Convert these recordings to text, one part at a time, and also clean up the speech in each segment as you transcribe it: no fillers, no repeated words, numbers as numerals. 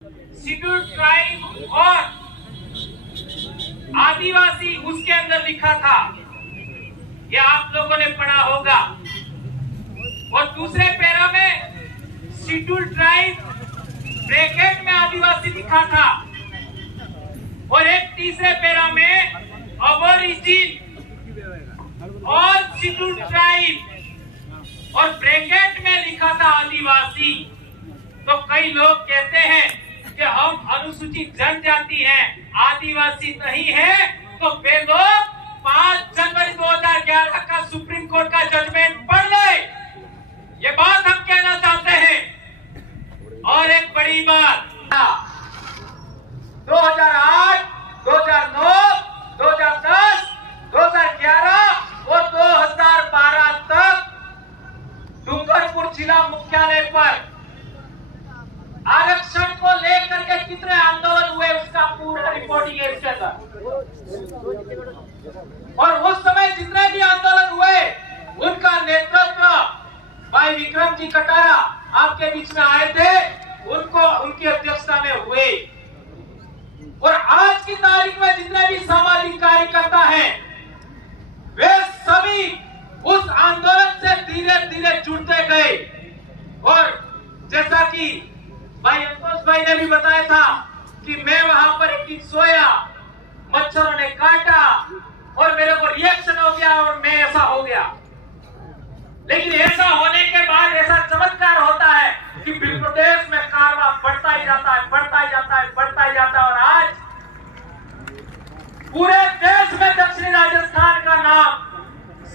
Schedule tribe और आदिवासी उसके अंदर लिखा था, ये आप लोगों ने पढ़ा होगा। और दूसरे पैरा में शेड्यूल ट्राइब ब्रैकेट में आदिवासी लिखा था और एक तीसरे पैरा में अबोरिजिन और शेड्यूल ट्राइब और ब्रैकेट में लिखा था आदिवासी। तो कई लोग कहते हैं कि हम अनुसूचित जनजाति हैं, आदिवासी नहीं है, तो वे लोग 5 जनवरी 2011 का सुप्रीम कोर्ट का जजमेंट पढ़ ले। ये बात हम कहना चाहते हैं। और एक बड़ी बात, 2008, 2009, 2010, 2011 और 2012 तक डूंगरपुर जिला मुख्यालय पर आरक्षण को लेकर के कितने आंदोलन हुए, उसका पूरा रिपोर्टिंग है इसके अंदर। और उस समय जितने भी आंदोलन हुए उनका नेतृत्व भाई विक्रम जी कटारा आपके बीच में आए थे, उनकी अध्यक्षता में हुए। और आज की तारीख में जितने भी सामाजिक कार्यकर्ता हैं वे सभी उस आंदोलन से धीरे धीरे जुड़ते गए। और जैसा कि भाई अंकुश भाई ने भी बताया था कि मैं वहां पर एक दिन सोया, मच्छरों ने काटा और मेरे को रिएक्शन हो गया और मैं ऐसा हो गया। लेकिन ऐसा होने के बाद ऐसा चमत्कार होता है कि प्रदेश में कारवा बढ़ता ही जाता है, बढ़ता ही जाता है, बढ़ता ही जाता है। और आज पूरे देश में दक्षिणी राजस्थान का नाम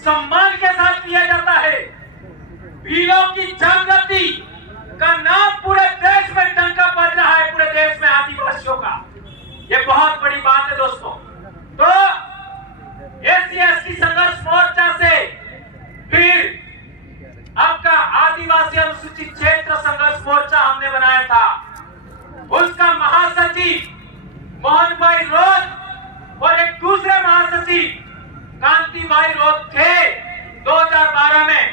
सम्मान के साथ लिया जाता है। भीलों की जनजाति का नाम पूरे देश में डंका बज रहा है, पूरे देश में आदिवासियों का। ये बहुत बड़ी बात है दोस्तों। तो SC/ST संघर्ष मोर्चा से फिर आपका आदिवासी अनुसूचित क्षेत्र संघर्ष मोर्चा हमने बनाया था। उसका महासचिव मोहन भाई रोज और एक दूसरे महासचिव कांति भाई रोज थे 2012 में।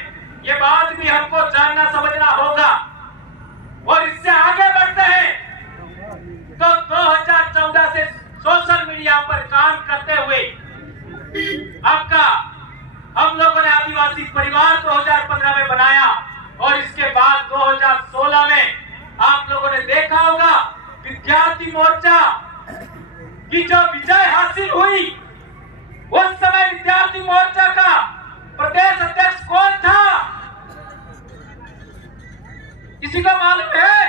ये बात भी हमको जानना समझना होगा। और इससे आगे बढ़ते हैं तो 2014 से सोशल मीडिया पर काम करते हुए आपका हम लोगों ने आदिवासी परिवार 2015 में बनाया। और इसके बाद 2016 में आप लोगों ने देखा होगा विद्यार्थी मोर्चा की जो विजय हासिल हुई, उस समय विद्यार्थी मोर्चा का प्रदेश अध्यक्ष कौन था, किसी को मालूम है?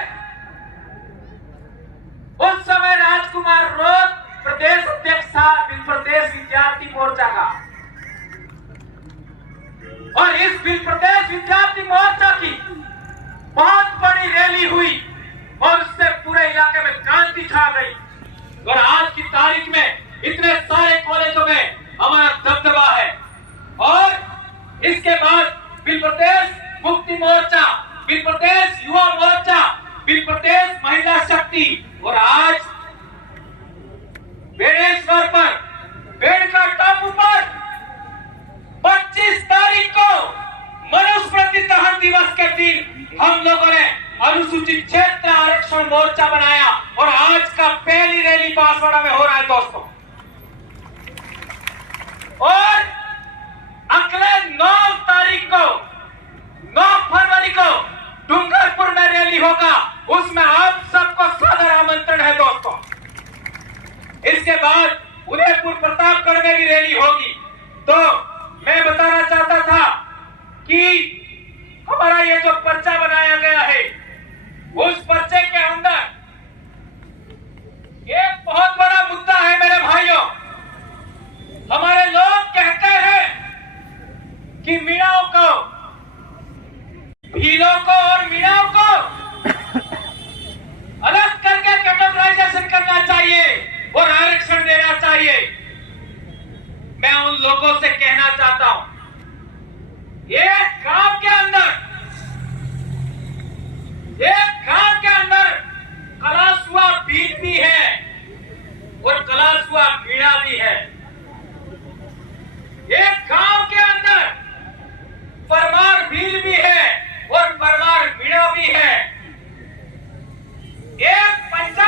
उस समय राजकुमार रोज प्रदेश अध्यक्ष था प्रदेश विद्यार्थी मोर्चा का। और इस प्रदेश विद्यार्थी मोर्चा की बहुत बड़ी रैली हुई और उससे पूरे इलाके में क्रांति छा गई। और आज की तारीख में इतने सारे कॉलेजों में हमारा दबदबा है। और इसके बाद प्रदेश मुक्ति मोर्चा, प्रदेश युवा मोर्चा, प्रदेश महिला शक्ति। और आज बेड़ेश्वर पर, बेड़का टापू पर 25 तारीख को मनुस्मृति दहन दिवस के दिन हम लोगों ने अनुसूचित क्षेत्र आरक्षण मोर्चा बनाया। और आज का पहली रैली बांसवाड़ा में हो रहा है दोस्तों। और अगले 9 तारीख को, 9 फरवरी को डूंगरपुर में रैली होगा, उसमें आप सबको सादर आमंत्रण है दोस्तों। इसके बाद उदयपुर प्रतापगढ़ में भी रैली होगी। तो मैं बताना चाहता था कि हमारा ये जो पर्चा बनाया गया है, उस पर्चे के अंदर एक बहुत बड़ा मुद्दा है मेरे भाइयों। हमारे लोग कहते हैं कि मीणाओं को, भीलों को और मीणाओं को अलग करके कैटेगराइजेशन करना चाहिए और आरक्षण देना चाहिए। मैं उन लोगों से कहना चाहता हूं, एक गांव के अंदर कलासुआ भील भी है और कलासुआ मीणा भी है। एक गांव के अंदर परमार भील भी है और परमार मीणा भी है। एक पंचायत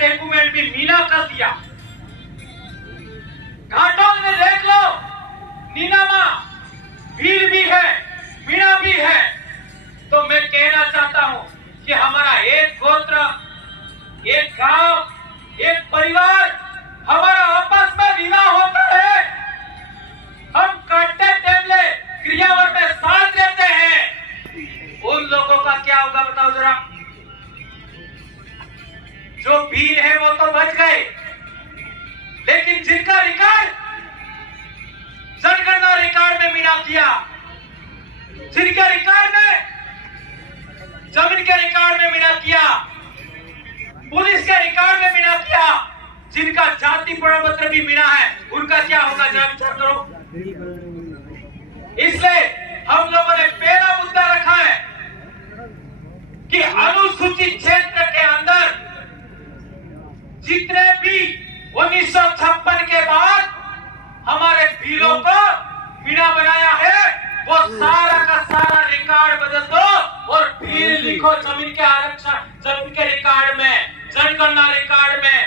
डॉक्यूमेंट भी मीना कर दिया। घाटों में देख लो, नीनामा भील भी है, मीणा भी है। तो मैं कहना चाहता हूं कि हमारा एक गोत्र, एक गांव, एक परिवार, हमारा आपस में विवाह होता है। हम कट्टे टेबले क्रियावर में साथ देते हैं। उन लोगों का क्या होगा बताओ जरा। जो भील है वो तो बच गए, लेकिन जिनका रिकॉर्ड जनगणना रिकॉर्ड में मीना किया, जिनके रिकॉर्ड में, जमीन के रिकॉर्ड में मीना किया, पुलिस के रिकॉर्ड में मीना किया, जिनका जाति प्रमाण पत्र भी मीना है, उनका क्या होगा जरा विचार करो। इसलिए हम लोगों ने पहला मुद्दा रखा है कि अनुसूचित क्षेत्र के अंदर जितने भी 1956 के बाद हमारे भीलों को मीना बनाया है, वो सारा का सारा रिकॉर्ड बदल दो और भील लिखो जमीन के आरक्षण, जमीन के रिकॉर्ड में, जनगणना रिकॉर्ड में,